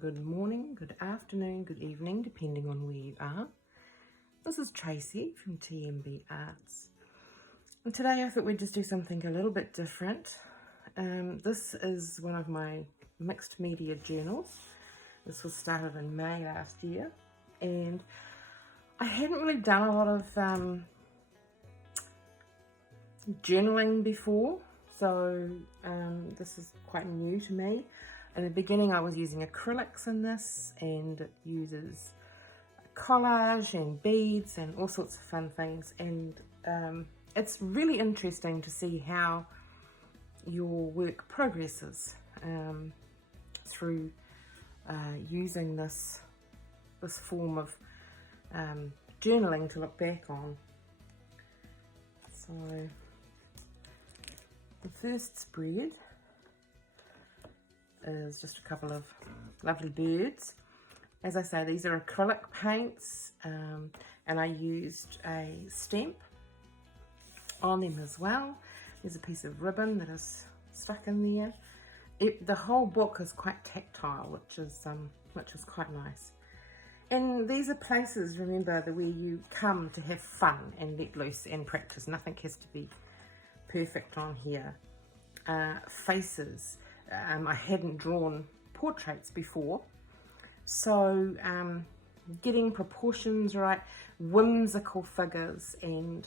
good morning, good afternoon, good evening, depending on where you are. This is Tracy from TMB Arts. And today I thought we'd just do something a little bit different. This is one of my mixed media journals. This was started in May last year, and I hadn't really done a lot of journaling before, so this is quite new to me. In the beginning I was using acrylics in this, and it uses collage and beads and all sorts of fun things, and it's really interesting to see how your work progresses through using this form of journaling to look back on. So the first spread is just a couple of lovely birds. As I say, these are acrylic paints, and I used a stamp on them as well. There's a piece of ribbon that is stuck in there. The whole book is quite tactile, which is quite nice. And these are places, remember, where you come to have fun and let loose and practice. Nothing has to be perfect on here. Faces. I hadn't drawn portraits before, so getting proportions right, whimsical figures and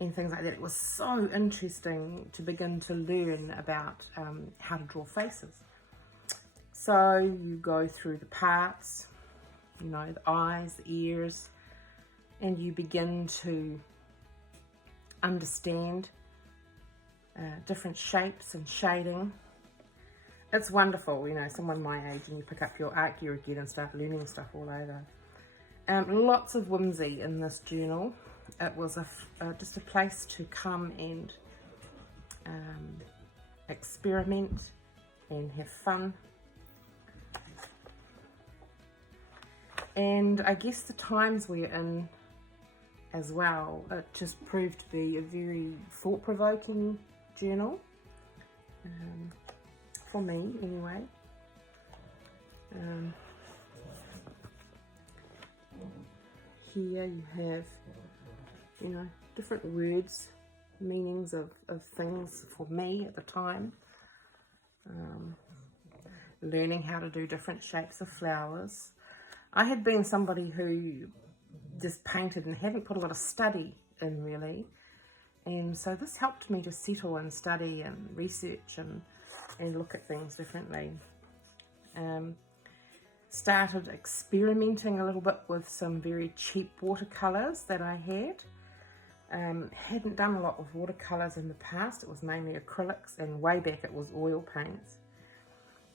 things like that. It was so interesting to begin to learn about how to draw faces. So you go through the parts, you know, the eyes, the ears, and you begin to understand different shapes and shading. It's wonderful, you know, someone my age, and you pick up your art gear again and start learning stuff all over. Lots of whimsy in this journal. It was just a place to come and experiment and have fun. And I guess the times we're in as well, it just proved to be a very thought-provoking journal. For me anyway. Here you have, you know, different words, meanings of things for me at the time. Learning how to do different shapes of flowers. I had been somebody who just painted and hadn't put a lot of study in really, and so this helped me to settle and study and research and look at things differently. Started experimenting a little bit with some very cheap watercolours that I had. Hadn't done a lot with watercolours in the past. It was mainly acrylics, and way back it was oil paints.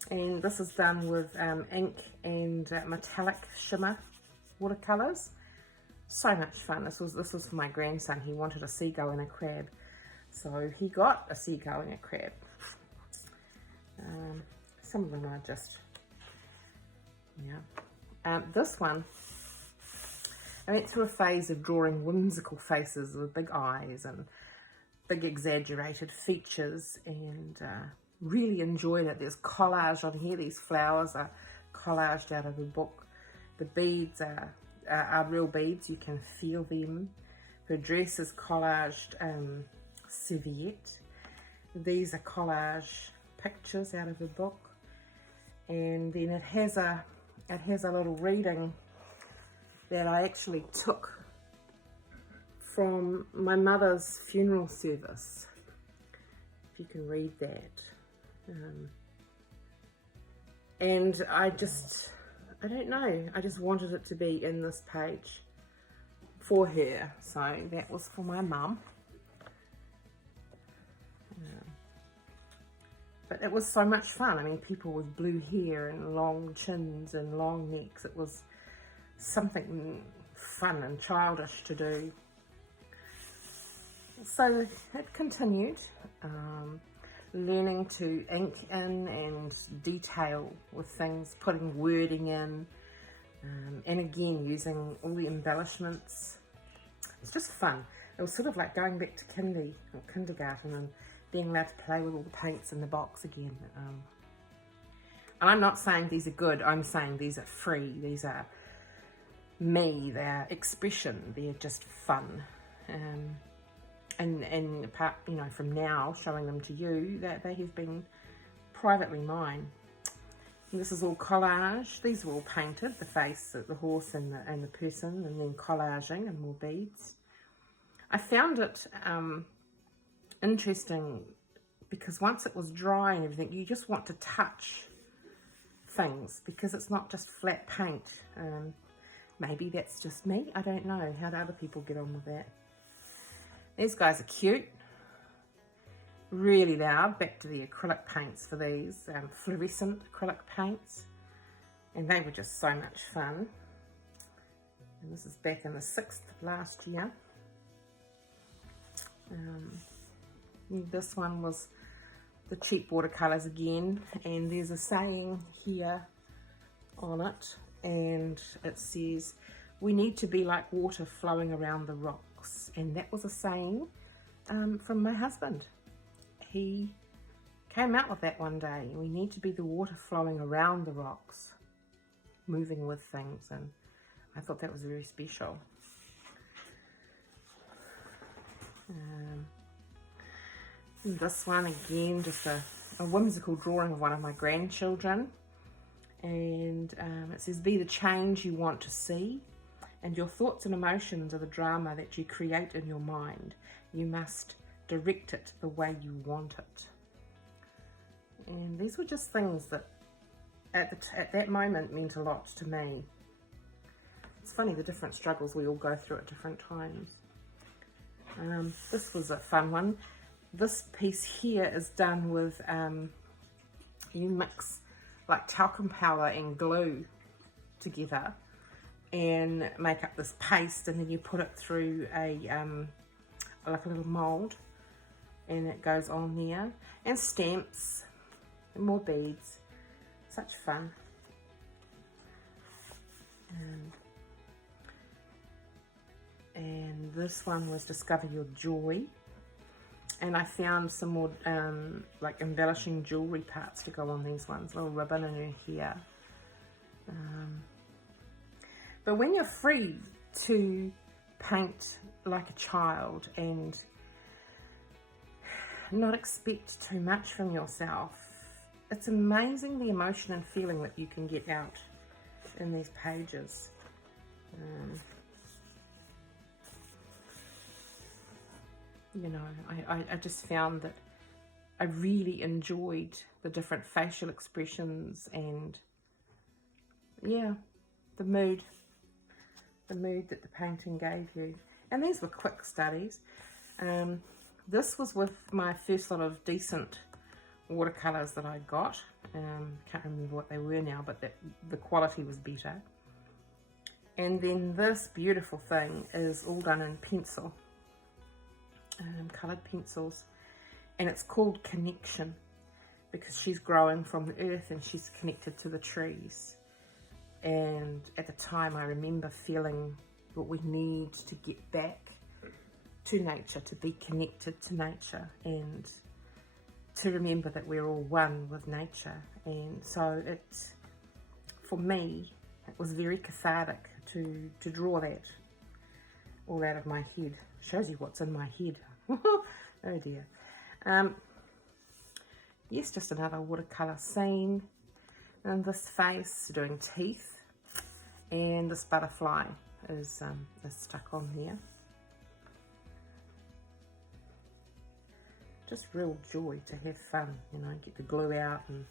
And this is done with ink and metallic shimmer watercolours. So much fun. This was for my grandson. He wanted a seagull and a crab, so he got a seagull and a crab. Some of them are just, yeah. This one, I went through a phase of drawing whimsical faces with big eyes and big exaggerated features, and really enjoyed it. There's collage on here. These flowers are collaged out of a book. The beads are real beads. You can feel them. Her dress is collaged serviette. These are collage pictures out of a book, and then it has a little reading that I actually took from my mother's funeral service, if you can read that. And I don't know, I just wanted it to be in this page for her, so that was for my mum. But it was so much fun. I mean, people with blue hair and long chins and long necks. It was something fun and childish to do. So it continued, learning to ink in and detail with things, putting wording in, and again using all the embellishments. It's just fun. It was sort of like going back to kindergarten and being allowed to play with all the paints in the box again. And I'm not saying these are good, I'm saying these are free, these are me, they're expression, they're just fun. And apart, you know, from now showing them to you, that they have been privately mine. And this is all collage. These were all painted, the face, the horse and the person, and then collaging and more beads. I found it interesting because once it was dry and everything, you just want to touch things because it's not just flat paint. Maybe that's just me, I don't know. How do other people get on with that? These guys are cute, really loud. Back to the acrylic paints for these, fluorescent acrylic paints. And they were just so much fun. And this is back in the 6th last year. This one was the cheap watercolours again. And there's a saying here on it. And it says, we need to be like water flowing around the rocks. And that was a saying from my husband. He came out with that one day. We need to be the water flowing around the rocks, moving with things. And I thought that was very special. And this one again, just a whimsical drawing of one of my grandchildren. And it says, be the change you want to see, and your thoughts and emotions are the drama that you create in your mind. You must direct it the way you want it. And these were just things that at that moment meant a lot to me. It's funny the different struggles we all go through at different times. This was a fun one. This piece here is done with, you mix like talcum powder and glue together and make up this paste, and then you put it through a like a little mold, and it goes on there, and stamps and more beads. Such fun. And this one was Discover Your Joy, and I found some more like embellishing jewelry parts to go on these ones, little ribbon in her hair. But when you're free to paint like a child and not expect too much from yourself, it's amazing the emotion and feeling that you can get out in these pages. You know, I just found that I really enjoyed the different facial expressions and, yeah, the mood that the painting gave you. And these were quick studies. This was with my first lot of decent watercolours that I got. Can't remember what they were now, but the quality was better. And then this beautiful thing is all done in pencil, coloured pencils, and it's called Connection because she's growing from the earth and she's connected to the trees. And at the time I remember feeling what we need to get back to nature, to be connected to nature, and to remember that we're all one with nature. And so it's, for me, it was very cathartic to draw that all out of my head. Shows you what's in my head. Oh dear. Yes, just another watercolour scene. And this face doing teeth, and this butterfly is stuck on there. Just real joy to have fun, you know, get the glue out and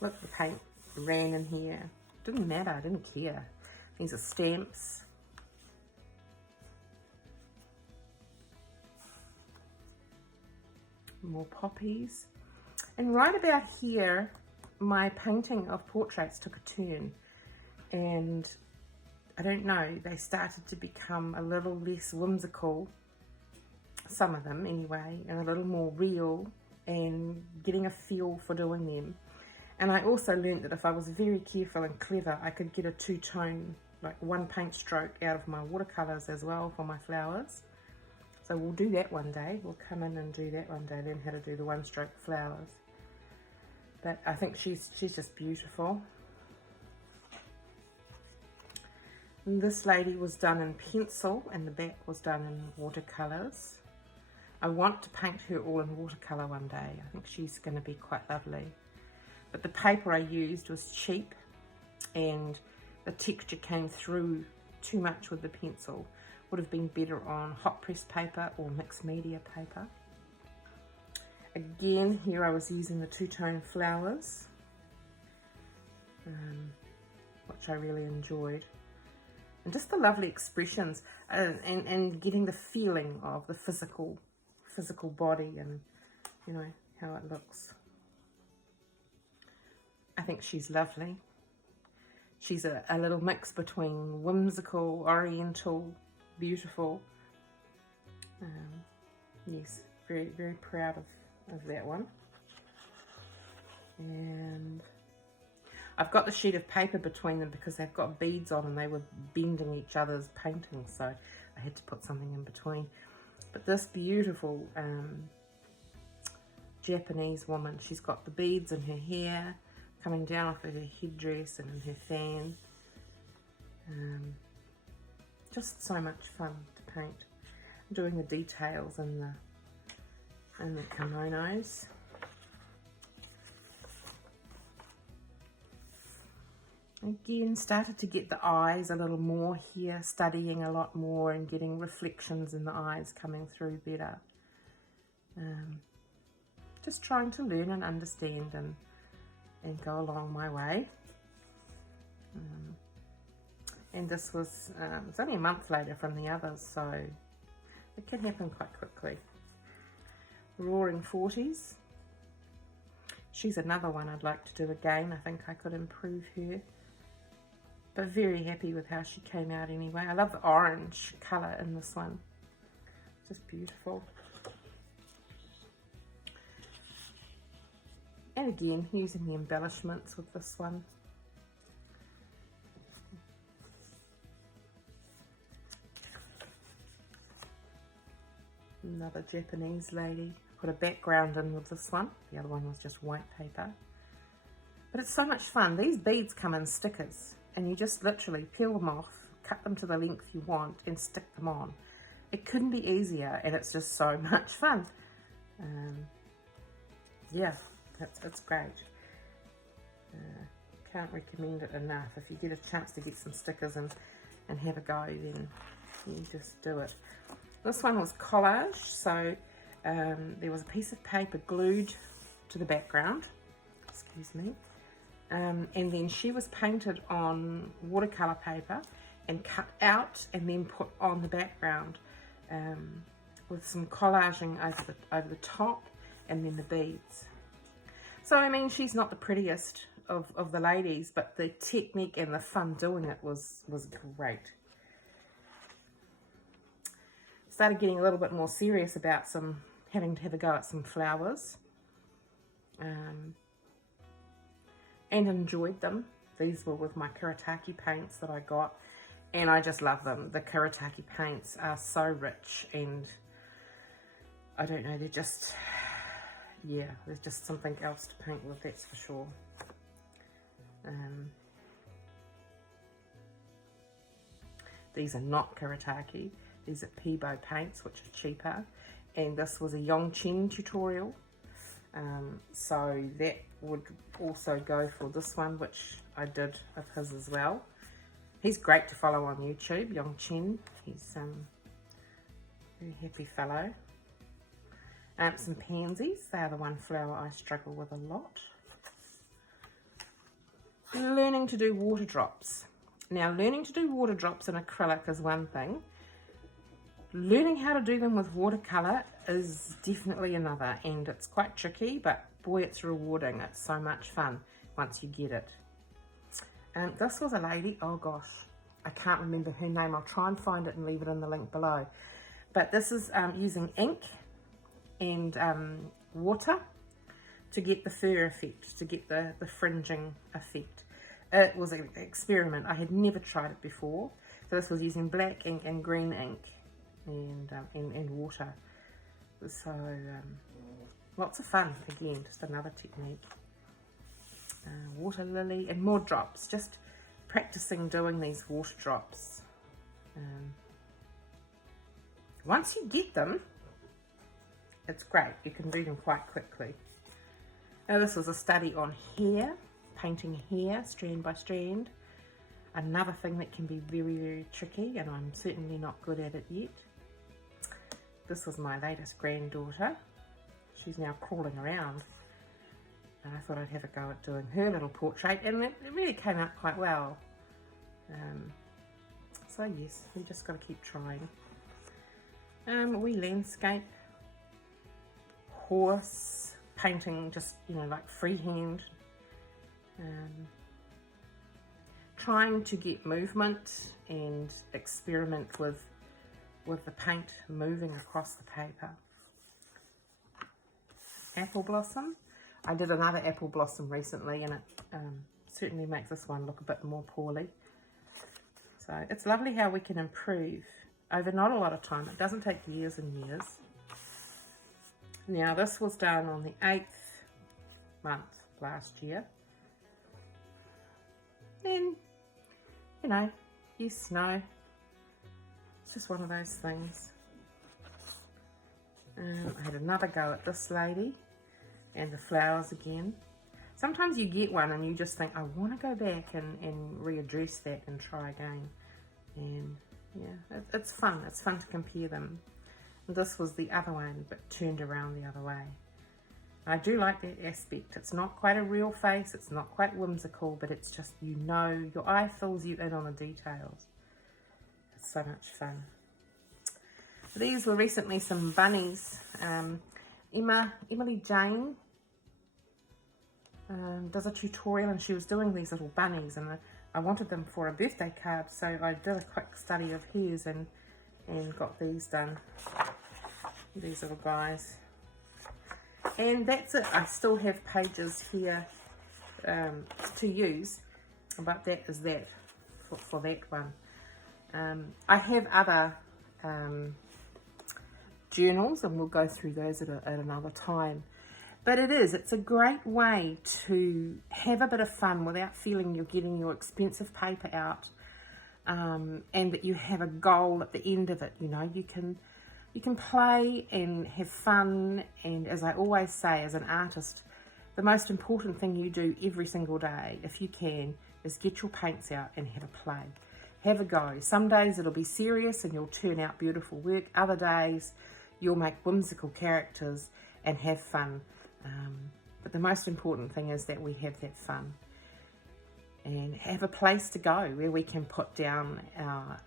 look, the paint ran in here. Didn't matter, I didn't care. These are stamps. More poppies. And right about here, my painting of portraits took a turn, and I don't know, they started to become a little less whimsical, some of them anyway, and a little more real, and getting a feel for doing them. And I also learned that if I was very careful and clever, I could get a two-tone, like one paint stroke out of my watercolours as well for my flowers. So we'll do that one day. We'll come in and do that one day, learn how to do the one-stroke flowers. But I think she's just beautiful. And this lady was done in pencil and the back was done in watercolours. I want to paint her all in watercolour one day. I think she's going to be quite lovely. But the paper I used was cheap and the texture came through too much with the pencil. Would have been better on hot press paper or mixed media paper. Again, here I was using the two-tone flowers, which I really enjoyed. And just the lovely expressions and getting the feeling of the physical body and, you know, how it looks. I think she's lovely. She's a little mix between whimsical, oriental, beautiful. Yes, very, very proud of that one. And I've got the sheet of paper between them because they've got beads on and they were bending each other's paintings, so I had to put something in between. But this beautiful Japanese woman, she's got the beads in her hair coming down off of her headdress and in her fan. Just so much fun to paint. Doing the details in the kimonos. Again, started to get the eyes a little more here, studying a lot more and getting reflections in the eyes coming through better. Just trying to learn and understand and go along my way. And this was, it's only a month later from the others, so it can happen quite quickly. Roaring 40s. She's another one I'd like to do again. I think I could improve her. But very happy with how she came out anyway. I love the orange colour in this one. Just beautiful. And again, using the embellishments with this one. Another Japanese lady. Put a background in with this one. The other one was just white paper. But it's so much fun. These beads come in stickers and you just literally peel them off, cut them to the length you want and stick them on. It couldn't be easier and it's just so much fun. Yeah, it's great. Can't recommend it enough. If you get a chance to get some stickers and have a go, then you just do it. This one was collage, so there was a piece of paper glued to the background, excuse me, and then she was painted on watercolour paper and cut out and then put on the background with some collaging over the top and then the beads. So I mean, she's not the prettiest of the ladies, but the technique and the fun doing it was great. Started getting a little bit more serious about having to have a go at some flowers, and enjoyed them. These were with my Karataki paints that I got, and I just love them. The Karataki paints are so rich, and I don't know, they're just, yeah, there's just something else to paint with, that's for sure. These are not Karataki. These are Peebo paints, which are cheaper, and this was a Yongchen tutorial, so that would also go for this one, which I did of his as well. He's great to follow on YouTube, Yongchen. He's a very happy fellow. Some pansies, they are the one flower I struggle with a lot. Learning to do water drops. Now, learning to do water drops in acrylic is one thing. Learning how to do them with watercolour is definitely another, and it's quite tricky, but boy, it's rewarding. It's so much fun once you get it. This was a lady, oh gosh, I can't remember her name. I'll try and find it and leave it in the link below. But this is using ink and water to get the fur effect, to get the fringing effect. It was an experiment. I had never tried it before. So this was using black ink and green ink and water. So lots of fun. Again, just another technique. water lily, and more drops, just practicing doing these water drops. Once you get them, it's great. You can do them quite quickly. Now this was a study on hair, painting hair strand by strand. Another thing that can be very, very tricky, and I'm certainly not good at it yet. This was my latest granddaughter. She's now crawling around. And I thought I'd have a go at doing her little portrait, and it really came out quite well. So yes, we just got to keep trying. We landscape, horse, painting just, you know, like freehand. Trying to get movement and experiment with the paint moving across the paper. Apple blossom. I did another apple blossom recently, and it certainly makes this one look a bit more poorly. So it's lovely how we can improve over not a lot of time. It doesn't take years and years. Now this was done on the 8th month last year. And, you know, yes, no. It's just one of those things. I had another go at this lady and the flowers again. Sometimes you get one and you just think, I want to go back and readdress that and try again. And yeah, it's fun. It's fun to compare them. And this was the other one, but turned around the other way. I do like that aspect. It's not quite a real face. It's not quite whimsical, but it's just, you know, your eye fills you in on the details. It's so much fun. These were recently some bunnies. Emily Jane does a tutorial, and she was doing these little bunnies, and I wanted them for a birthday card, so I did a quick study of hers and got these done. These little guys. And that's it. I still have pages here to use, but that is that for that one. I have other journals, and we'll go through those at another time. But it's a great way to have a bit of fun without feeling you're getting your expensive paper out, and that you have a goal at the end of it. You know, you can play and have fun, and as I always say, as an artist, the most important thing you do every single day, if you can, is get your paints out and have a play. Have a go. Some days it'll be serious and you'll turn out beautiful work. Other days you'll make whimsical characters and have fun. But the most important thing is that we have that fun and have a place to go where we can put down our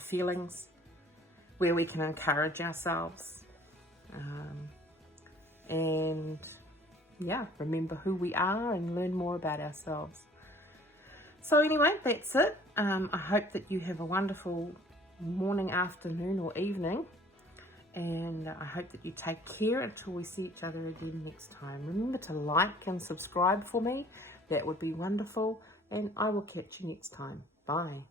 feelings, where we can encourage ourselves, and yeah, remember who we are and learn more about ourselves. So anyway, that's it. I hope that you have a wonderful morning, afternoon or evening, and I hope that you take care until we see each other again next time. Remember to like and subscribe for me. That would be wonderful, and I will catch you next time. Bye.